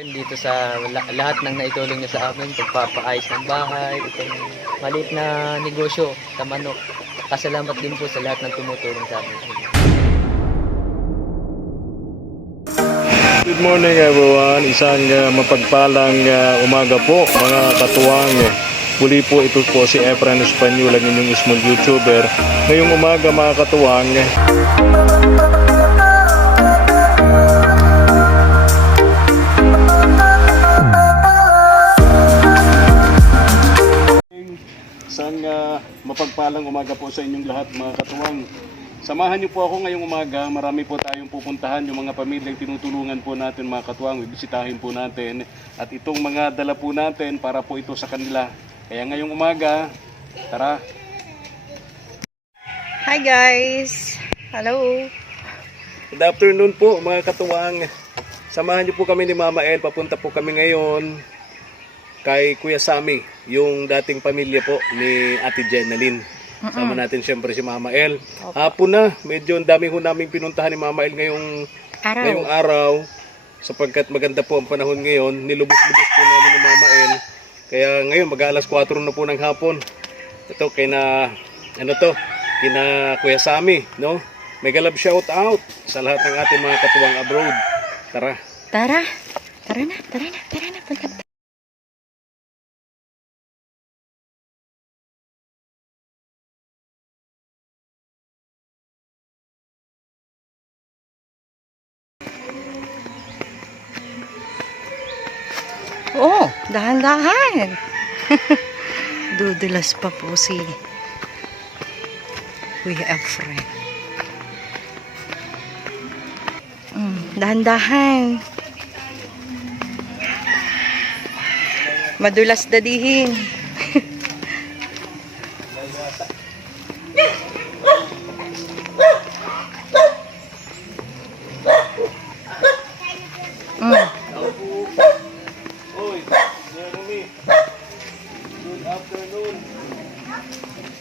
Dito sa lahat ng naitulong niya sa amin, pagpapaayos ng bahay, itong maliit na negosyo sa manok. Pasalamat din po sa lahat ng tumutulong sa amin. Good morning everyone, isang mapagpalang umaga po mga katuwang. Muli po ito po si Efren Espanyol, ang inyong small YouTuber. Ngayong umaga mga katuwang, isang mapagpalang umaga po sa inyong lahat mga katuwang. Samahan niyo po ako ngayong umaga. Marami po tayong pupuntahan, yung mga pamilyang tinutulungan po natin mga katuwang. Bibisitahin po natin at itong mga dala po natin para po ito sa kanila. Kaya ngayong umaga, tara! Hi guys! Hello! Good afternoon po mga katuwang. Samahan niyo po kami ni Mama El. Papunta po kami ngayon kay Kuya Sammy, yung dating pamilya po ni Ate Jenaline. Sama natin siyempre si Mama El. Hapon na, medyo ang dami ho namin pinuntahan ni Mama El ngayong araw. Sapagkat maganda po ang panahon ngayon, nilubos-lubos po namin ni Mama El. Kaya ngayon mag-alas 4 na po ng hapon. Ito kina Kuya Sammy, no? Mega love shout out sa lahat ng ating mga katuwang abroad. Tara. Tara na. Punta. Oh, dahan-dahan. Dudulas pa po si Kuya Efren. Dahan-dahan. Madulas dadihin. Oy, Jeremy. Good afternoon.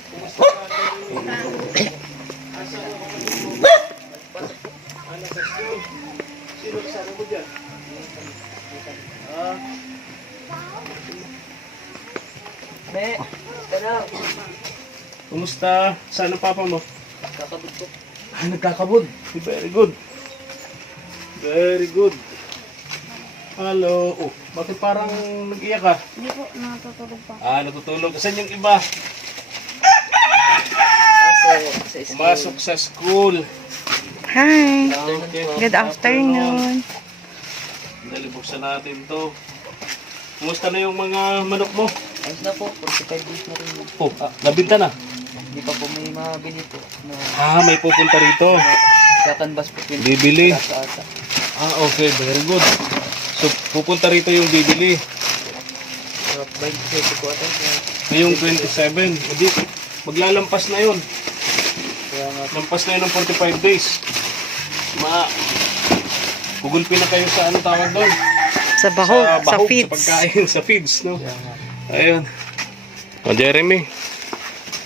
Kumusta ka? Asa mo ka? Ano sa school? Sino kasama mo dyan? Kumusta? Saan ang papa mo? Kakabot po. Nagkakabod. Very good. Very good. Hello. Oh, bakit parang nag-iyak ka? Hindi po, natutulog pa. Natutulog. Saan yung iba? Pumasok sa school. Hi. Okay. Good afternoon. Dali, buksan natin to. Kumusta na yung mga manok mo? Ayos na po, 45 days na rin. Oh, nabinta na? Hindi pa po may mabili po. May pupunta rito. Kakanbas po. Bibili. Asa. Okay. Very good. So, pupunta rito yung bibili. 27 po ata. Ngayong 27. Hindi, maglalampas na yun. Kaya nga po. Lampas na yun ng 45 days. Gugulpi na kayo sa ano tawag doon? Sa bahog, sa bahog, feeds. sa pagkain, sa feeds, no? Kaya nga. Ayun. O, Jeremy,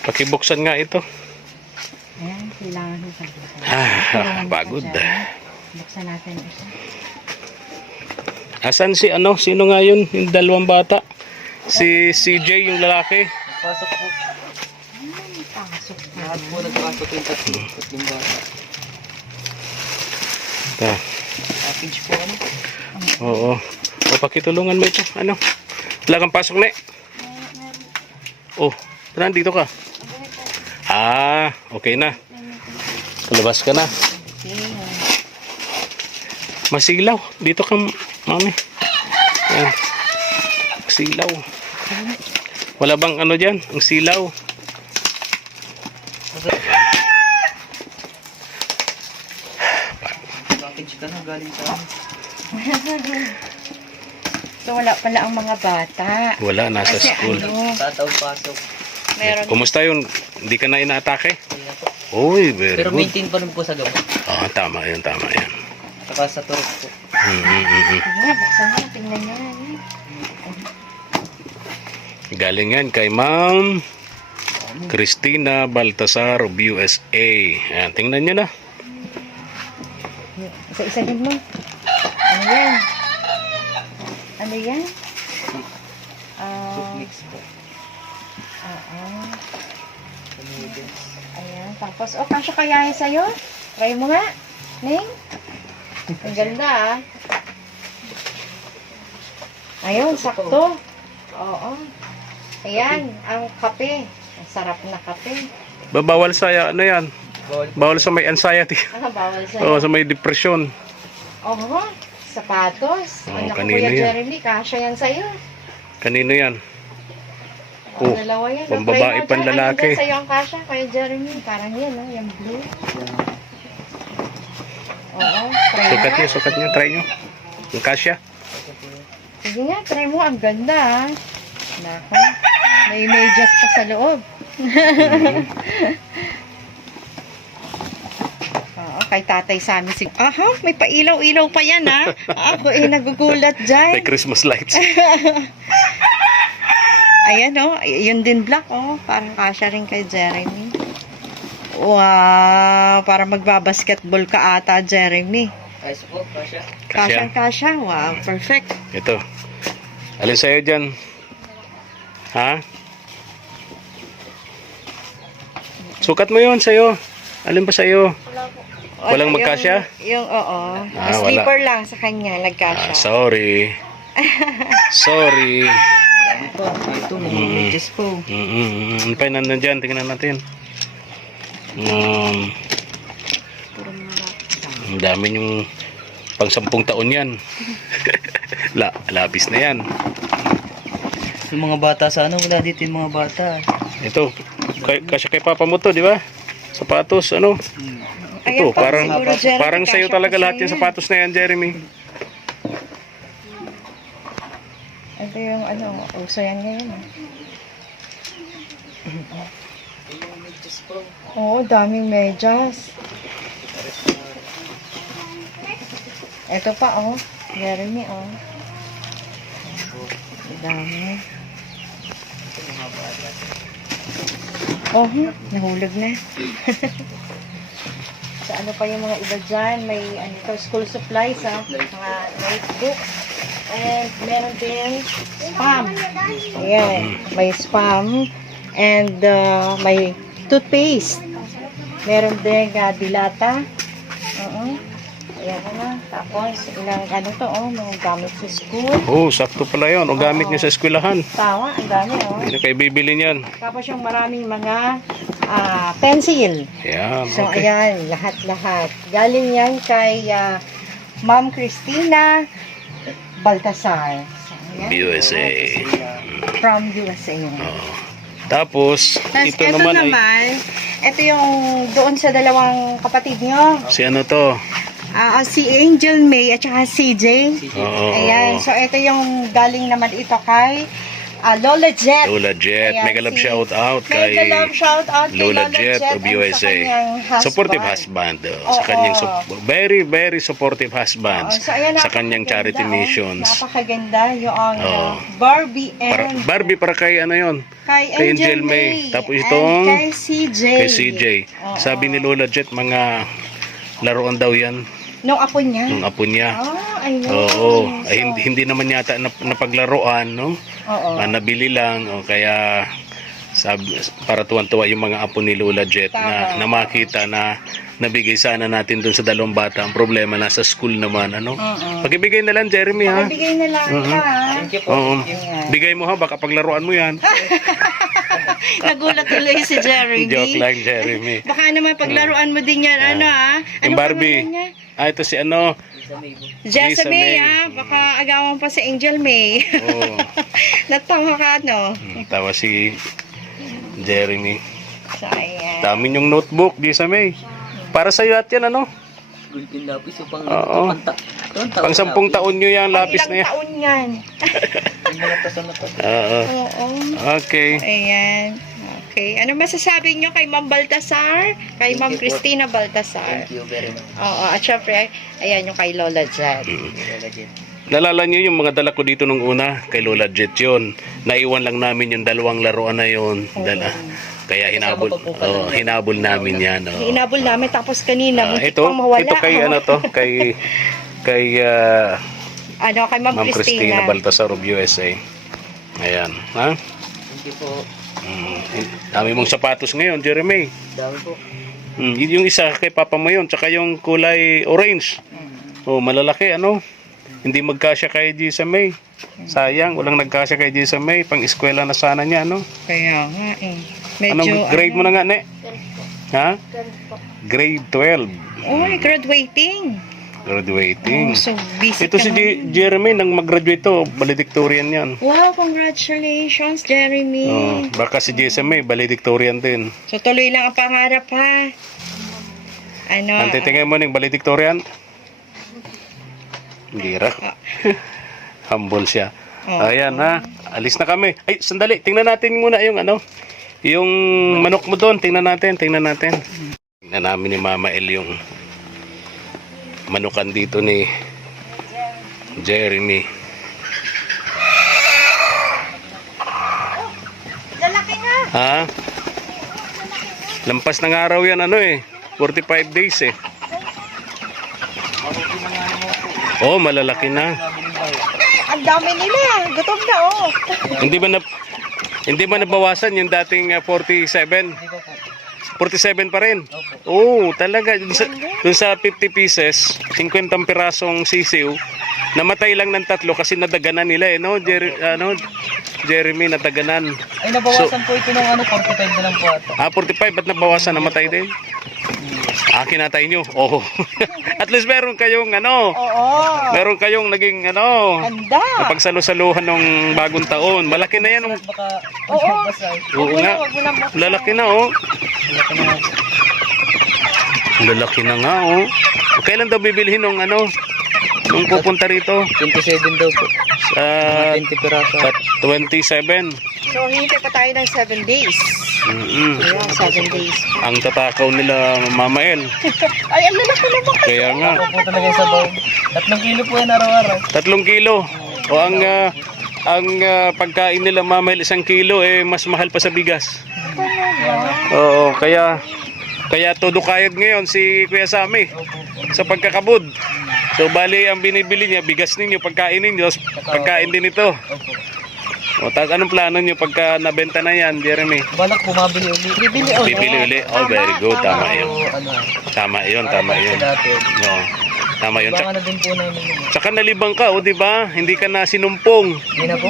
pakibuksan nga ito. Ayan, kailangan nito. Pagod. Buksan natin isa. Asan si sino nga yun? Yung dalawang bata? Si CJ, yung lalaki. Nagpasok po. Pasok na. Lahat po nagpasok yung tatlong bata. Ito. Package po ano? Oo. O, pakitulungan mo ito. Wala kang pasok na Oh, nandito ka. Okay na. Kalabas ka na. Masilaw. Dito ka, mami. Ayan. Silaw. Wala bang dyan? Ang silaw. Package ka na galing sa amin. So wala pala ang mga bata. Wala, nasa Kasi school. Tataong pasok. Meron. Kumusta yun? Hindi ka na inaatake? Kaya po. Uy, very Pero good. maintain pa rin po sa gamot. Tama yan. Saka sa turok po. Tingnan, buksan niya. Tingnan niya. Galing yan kay Ma'am Cristina Baltasar of USA. Ayan, tingnan nyo na. Isa-isa din mo. Ano yan? Ano yan? Ah, Mix po. Noodles. Ayan. Tapos, kasya kaya yan sa'yo? Try mo nga. Ning? Ang ganda ah. Ayun, sakto. Oo. Ayan, ang kape. Ang sarap na kape. Bawal sa ano yan? Bawal sa may anxiety. Bawal Oo, sa'yo. sa may depression. Oo. Sapatos. Oo, Anak ko, kanino Kuya yan? Jeremy, kasya yan sa'yo. Kanino yan? Oh, Oh, dalawa yan. pambabae, Try mo, panlalaki. Ayun, sa'yo ang kasya, Kuya Jeremy. Parang yan, no? Yung blue. Oo, try Sukat mo. niyo, sukat niyo. Try niyo. Yung kasya. Sige nga, try mo. Ang ganda, ah. Nako. May medyas pa sa loob. Oo, kay tatay sa amin. Aha, may pailaw-ilaw pa yan, ha? Ako nagugulat dyan. May Christmas lights. Ayan, oh. Yun din black, oh. Parang kasya rin kay Jeremy. Wow. Parang magbabasketball ka ata, Jeremy. Ayos po, kasya. Kasya. Kasya. Wow, perfect. Ito. Alin sa'yo dyan? Ha? Sukat mo yun sa'yo. Alin ba sa'yo? Walang magkasya? Oo. Ah, Sleeper lang sa kanya, nagkasya. Sorry. Sorry. Ito, may medyas po. Ano pa yun nandyan? Tingnan natin. Ang dami yung pang 10 taon yan. Lapis na yan. Yung mga bata sa ano, wala dito yung mga bata. Ito. Kasi kay papa mo to, di ba? Sapatos, ano? Ayan Ito, pa, parang, siguro, Jeremy, parang sa'yo kasya talaga pa lahat sa'yo yung sapatos na yan, Jeremy. Ito yung ano, uso yan ngayon. Oo, daming medyas. Ito pa, oh. Jeremy, oh. Dami. Oh, nahulog na. Sa ano pa yung mga iba dyan, may ano to, school supplies, ha? Mga notebooks. And meron din spam. Ayan, may spam. And may toothpaste. Meron din dilata. Ayan na. Tapos, ilang ano to, mga gamit sa school. Oh, sakto pala yun. O gamit niya sa eskwelahan. Tawa, ang dami, Hindi kayo bibili niyan. Tapos yung maraming mga pencil. Yan, So, okay. ayan, lahat-lahat. Galing yan kay Ma'am Christina Baltasar. So, ayan, USA. from USA. Tapos, Tapos, ito naman ay... ito yung doon sa dalawang kapatid nyo. Si ano to? Si Angel May at saka CJ. Oo. Ayan, so ito yung galing naman ito kay Lola Jet. Lola Jet. Ayan, Mega love si- shout out kay Mega love shout out kay Lola Jet of and sa USA. kanyang husband. Supportive husband. Sa Oo. kanyang very, very supportive husband. So, ayan, Sa kanyang napakaganda, charity missions. Napakaganda yung Oo. Barbie and Barbie para kay ano yon? kay kay Angel Angel May. May. Tapos And itong kay CJ. Kay CJ. Oo. Sabi ni Lola Jet, mga laruan daw yan. Nung apo niya. Nung apo niya. Ayun. Oo. So, Ay, hindi naman yata napaglaruan, no? Oo. Nabili lang. O, kaya sabi, para tuwan-tuwa yung mga apo ni Lola Jet na makita na nabigay sana natin dun sa dalawang bata. Ang problema nasa school naman, ano? Pag-ibigay na lang, Jeremy, ha? Bigay na lang ka. Thank you po. Oo. Thank you. Bigay mo ha, baka paglaruan mo yan. Nagulat tuloy si Jeremy. Joke lang, Jeremy. Baka naman paglaruan mo din yan, ano Yung Ano Barbie. pangalan niya? Ito si ano? Jessa Lisa May, May. Baka agawan pa si Angel May. Oo. Natawa ka, no? Tawa si Jeremy. So, ayan. Dami yung notebook, di sa May. Para sa iyo at yan, ano? Gulpin lapis. So, Oo. Pang 10 taon nyo yan, lapis Ilang na yan. taon yan? Yung mga tason na to. Oo. Oo. Okay. Ayan. Okay. Ano masasabi nyo kay Ma'am Baltasar? Kay Thank Ma'am you po. Christina Baltasar? Thank you very much. Oo. At syempre, ayan yung kay Lola Jet. Lola Jet. Nalala nyo yung mga dala ko dito nung una, kay Lola Jet yun. Naiwan lang namin yung dalawang laruan na yun. Kaya hinabol namin yan. Hinabol namin tapos kanina, muntik Ito pang mawala. kay ano to, kay Ano, kay Ma'am Ma'am Christina Christina. Baltasar of USA. Ayan, ha? Thank you po. Dami mong sapatos ngayon, Jeremy. Dami po. Yung isa kay papa mo yun, tsaka yung kulay orange. Oh, malalaki, ano? Hindi magkasya kay Gisa May. Sayang, walang nagkasya kay Gisa May. Pang-eskwela na sana niya, ano? Kaya nga eh. Medyo, Anong grade mo na nga, ne? Ha? Grade 12. Uy, graduating. Graduating. Oh, so busy Ito ka si naman. Jeremy, nang mag-graduate to, valedictorian yan. Wow, congratulations, Jeremy. Oh, baka si Gisa May, valedictorian din. So, tuloy lang ang pangarap, ha? Ano? Ang titingin mo ng valedictorian? Gira. Humble siya. Oh. Ayan ha. Alis na kami. Ay, sandali. Tingnan natin muna yung ano. Yung manok mo doon. Tingnan natin. Tingnan namin ni Mama El yung manukan dito ni Jeremy. Lalaki nga. Ha? Lampas ng araw yan ano eh. 45 days eh. Oh, malalaki na. Ang dami nila. Gutom na, oh. Hindi ba nabawasan yung dating 47? Hindi ko po. 47 pa rin. Opo. Oh, talaga dun sa 50 pieces, 50 pirasong sisiw, namatay lang ng 3 kasi nadaganan nila eh, no? Jeremy nadaganan. Ay, nabawasan po ito ng 45 na lang po ata. 45 ba't nabawasan, namatay din? Kinatay nyo. Oh. At least meron kayong Oo. meron kayong naging Handa. napagsalo-saluhan ng bagong taon. Malaki na yan. Baka Oo. basay. Oo nga. Wag mo na buksan. Lalaki na oh. Laki na nga. Lalaki na nga oh. Kailan daw bibilhin nung nung pupunta rito? 27 daw po. Sa 20 piraso. 27. So, hintay pa tayo ng 7 days. Mm-mm. Ayan, 7 days. Ang tatakaw nila Mama El. Ay, ang lalaki naman. Kaya nga. Ito po talaga yung sabaw. 3 kilo po yan araw-araw. 3 kilo. O ang pagkain nila Mama El 1 kilo mas mahal pa sa bigas. Oo, kaya todo kayod ngayon si Kuya Sammy sa pagkakabud. So bali ang binibili niya bigas ninyo, pagkain ninyo, pagkain din ito. Opo. O tapos anong plano niyo pagka nabenta na yan, Jeremy? Balak bumabili ulit. Bibili ulit. Bibili uli. Oh, very good. Tama So, yun. ano, Tama yun, para tama balik yun. sa dati. Oo. Tama yun. Baka na din po namin yun. Tsaka nalibang ka, di ba? Hindi ka na sinumpong. Hindi na po.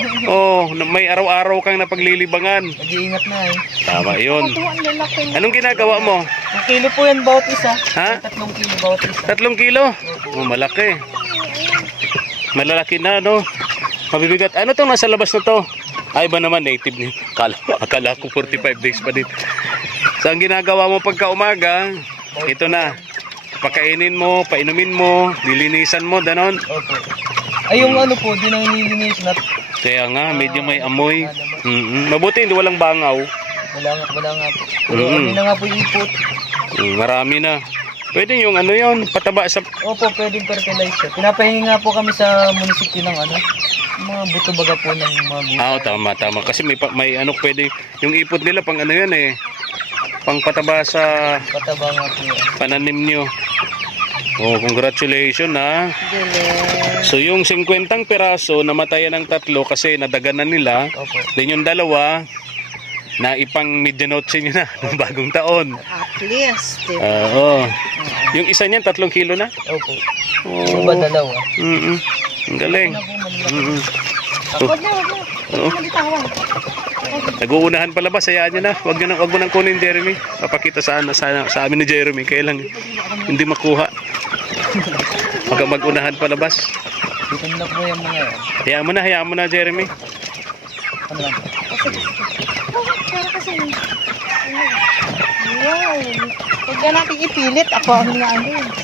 May araw-araw kang napaglilibangan. Nag-iingat na eh. Tama yun. Ito, ang lalaki. Anong ginagawa mo? 1 kilo po yan bawat isa. Ha? 3 kilo bawat isa. 3 kilo? Oh, malaki. Malalaki na, no? Mabibigat. Ano tong nasa labas na to? Ay ba naman native ni? Akala ko 45 days pa din. So ang ginagawa mo pagka umaga, ito na. Pakainin mo, painumin mo, dilinisan mo, ganon. Opo. Ay yung ano po, di nang nilinis na. Kaya nga, medyo may amoy. Mabuti hindi walang bangaw. Wala nga po. Pero Mm-mm. ano na nga po ipot. Marami na. Pwede yung yon pataba sa... Opo, pwedeng fertilizer. Pinapahingi nga po kami sa munisipyo ng mga buto baga po ng mga gulay. Tama. Kasi may pwede, yung ipot nila pang yan eh. Pang pataba sa Pataba nga po yan. pananim nyo. Oh, congratulations ha. Galing. So yung 50 piraso, namatayan ng 3 kasi nadaganan nila. Opo. Then yung 2, na ipang midyanotse nyo na ng bagong taon. At least. Diba? Oo. Yung isa niyan, 3 kilo na. Opo. Oo. Yung ba dalawa? Ang galing. Ano po malaki? Wag na. Oo. Magitawan. Nag-uunahan palabas, hayaan nyo na. Wag mo nang kunin, Jeremy. Papakita sa amin ni Jeremy. Kaya lang, hindi makuha. Mag-unahan palabas. Dito na po yung mga yan. Hayaan mo na, Jeremy. Ano lang po? Para kasi. Wow. Huwag na natin ipilit. Ako ang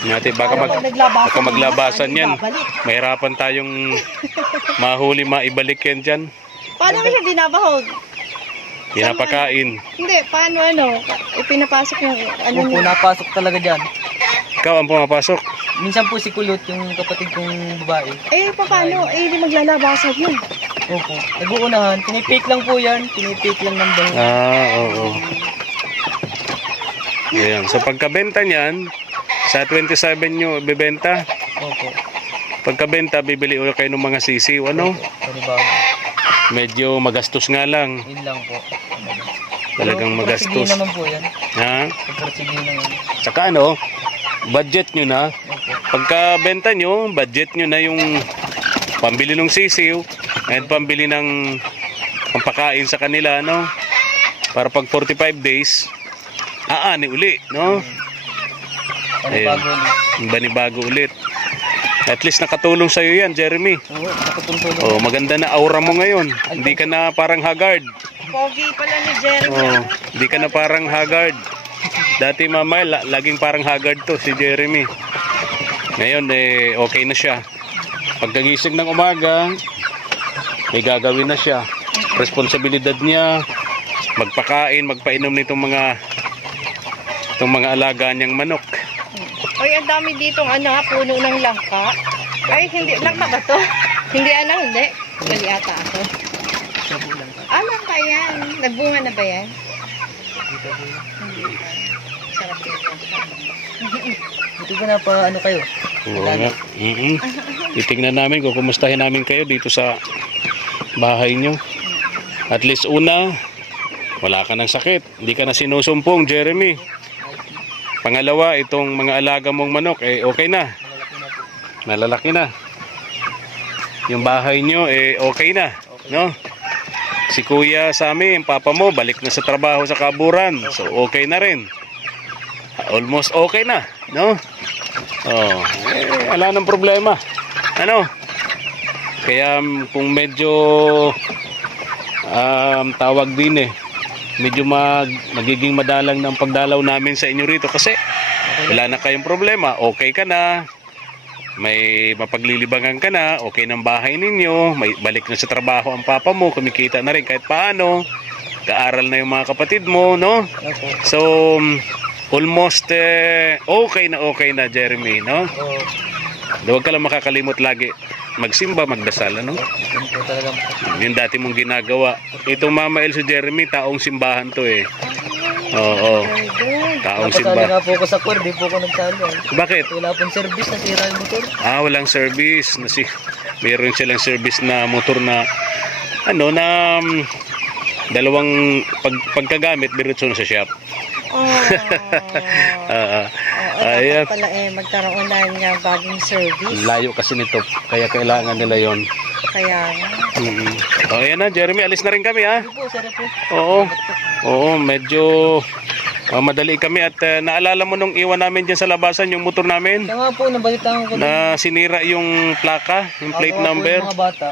Ngati, baka maglabasan yan. Mahirapan tayong mahuli, maibalik yan dyan. Paano mo siya binabahog? Pinapakain. Hindi, paano ipinapasok yung Opo, napasok talaga dyan. Ikaw ang pumapasok. Minsan po si Kulot, yung kapatid kong babae. Eh, paano? Eh, di maglalabasan yun. Opo. Nag-uunahan. Pinipake lang po yan. Pinipake lang ng bango. Oo. Ayan. So pagkabenta niyan, sa 27 nyo ibebenta. Opo. Pagkabenta, bibili ulit kayo ng mga sisiw, ano? Panibago. Medyo magastos nga lang. Yun lang po. Talagang Pero magastos. pagpursige naman po yan. Ha? Pagpursige naman. Saka ano, budget nyo na. Opo. Pagkabenta nyo, budget nyo na yung pambili ng sisiw at pambili ng pampakain sa kanila, no? Para pag 45 days, aani uli, no? Panibago ulit. Banibago ulit. At least nakatulong sa'yo yan, Jeremy. Oo, nakatulong. Oh, maganda na aura mo ngayon. Hindi ka na parang haggard. Pogi pala ni Jeremy. Oh, hindi ka na parang haggard. Dati mama, laging parang haggard to si Jeremy. Ngayon okay na siya. Pagkagising ng umaga, may gagawin na siya. Responsibilidad niya magpakain, magpainom nitong mga alaga niyang manok. Oy, ang dami ditong puno ng langka. Ay, hindi. Langka ba to? Hindi, hindi. Mali ata ako. Langka yan. Nagbunga na ba yan? Hindi pa. Sarap yung langka. Ito ba na pa kayo? Oo nga. Titignan namin kung kumustahin namin kayo dito sa bahay nyo. At least una, wala ka ng sakit. Hindi ka na sinusumpong, Jeremy. Pangalawa, itong mga alaga mong manok, okay na. Nalalaki na. Yung bahay nyo, okay na. No? Si kuya sa amin, papa mo, balik na sa trabaho sa kaburan. So, okay na rin. Almost okay na. No? Oh, wala nang problema. Ano? Kaya kung medyo tawag din medyo magiging madalang ng pagdalaw namin sa inyo rito kasi wala na kayong problema, okay ka na, may mapaglilibangan ka na, okay ng bahay ninyo, may balik na sa trabaho ang papa mo, kumikita na rin kahit paano, kaaral na yung mga kapatid mo, no? So almost okay na Jeremy, no? Huwag ka lang makakalimot lagi magsimba, magdasal, ano? Yun po talaga. Yung dati mong ginagawa. Itong Mama El si Jeremy, taong simbahan to Oo. Taong Napasali simbahan. nga po ako sa choir, di po ako nagsali. Bakit? Wala pong service, nasira yung motor. Walang service. Mayroon silang service na motor na dalawang pagkagamit, diretso na sa shop. Ayan. Pala magkaroon na niya bagong service. Layo kasi nito, kaya kailangan nila yon. Kaya Ayan na, Jeremy, alis na rin kami, ha? Hindi po, sarap po. Oo, medyo madali kami at naalala mo nung iwan namin dyan sa labasan yung motor namin Kaya nga po, nabalitaan ko. na sinira yung plaka, yung plate number, Mga bata.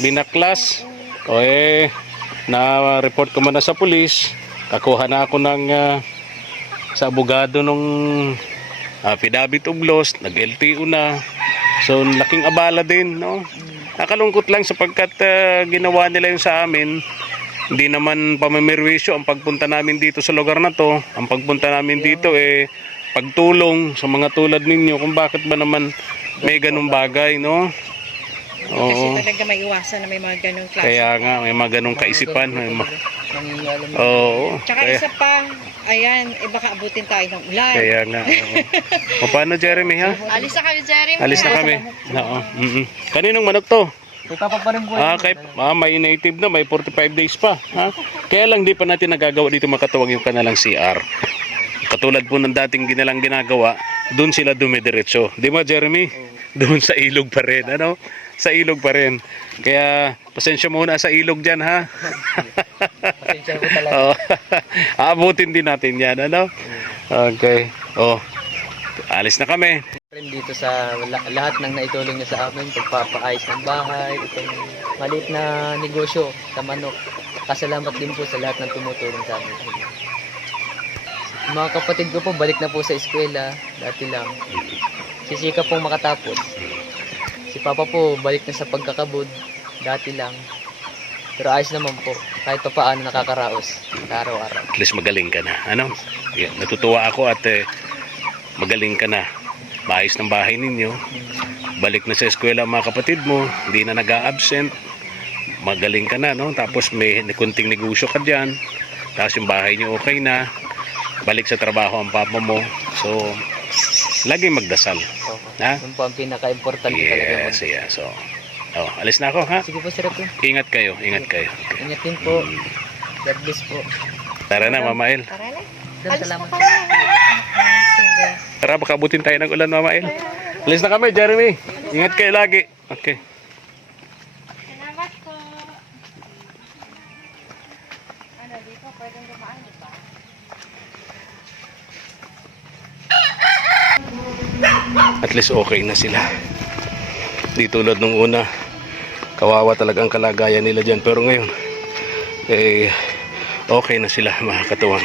binaklas. na-report ko man na sa pulis. Kakuha na ako ng sa abogado nung affidavit of loss, nag-LTO na. So laking abala din, no? Nakalungkot lang sapagkat ginawa nila yung sa amin. Hindi naman pamamirwisyo ang pagpunta namin dito sa lugar na to. Ang pagpunta namin dito pagtulong sa mga tulad ninyo kung bakit ba naman may ganung bagay, no? Kasi talaga may iwasan na may mga ganung klase. Kaya nga, may mga ganung kaisipan. Nangingialam. Oo. Tsaka isa pa, baka abutin tayo ng ulan. Kaya nga. O paano, Jeremy, ha? Alis na kami, Jeremy. Alis na kami. Oo. Kaninong manok to? Kay Papa pa rin po. May native na, may 45 days pa. Ha? Kaya lang di pa natin nagagawa dito makatuwag yung kanalang CR. Katulad po ng dating ginalang ginagawa, doon sila dumidiretso. Di ba, Jeremy? Doon sa ilog pa rin, ano? Sa ilog pa rin. Kaya, pasensya muna sa ilog dyan, ha? Pasensya po talaga. Aabutin din natin yan, ano? Okay. Alis na kami. Dito sa lahat ng naitulong niya sa amin, pagpapaayos ng bahay, itong maliit na negosyo sa manok. Kasalamat din po sa lahat ng tumutulong sa amin. Mga kapatid ko po, balik na po sa eskwela, dati lang. Sisika pong makatapos. Si Papa po, balik na sa pagkakabud, dati lang. Pero ayos naman po, kahit pa paano nakakaraos sa araw-araw. At least magaling ka na, ano? Yeah, natutuwa ako at magaling ka na. Maayos ng bahay ninyo. Balik na sa eskwela ang mga kapatid mo, hindi na nag-a-absent. Magaling ka na, no? Tapos may kunting negosyo ka dyan. Tapos yung bahay niyo okay na. Balik sa trabaho ang papa mo. So, laging magdasal. Opo. Ha? Yun po ang pinaka-importante talaga. Yes, yeah. So, alis na ako, ha? Sige po, Sir Rafi. Ingat kayo, ingat kayo. Ingat din po. God bless po. Tara na, Mama El. Tara na. Sir, Alis salamat. na kami. Sige. Tara, makabutin tayo ng ulan, Mama El. Alis na kami, Jeremy. Ingat kayo lagi. Okay. Salamat po. Ano, dito pwedeng dumaan, di ba? At least okay na sila. Di tulad nung una, kawawa talagang kalagayan nila dyan. Pero ngayon, okay na sila, mga katuwang.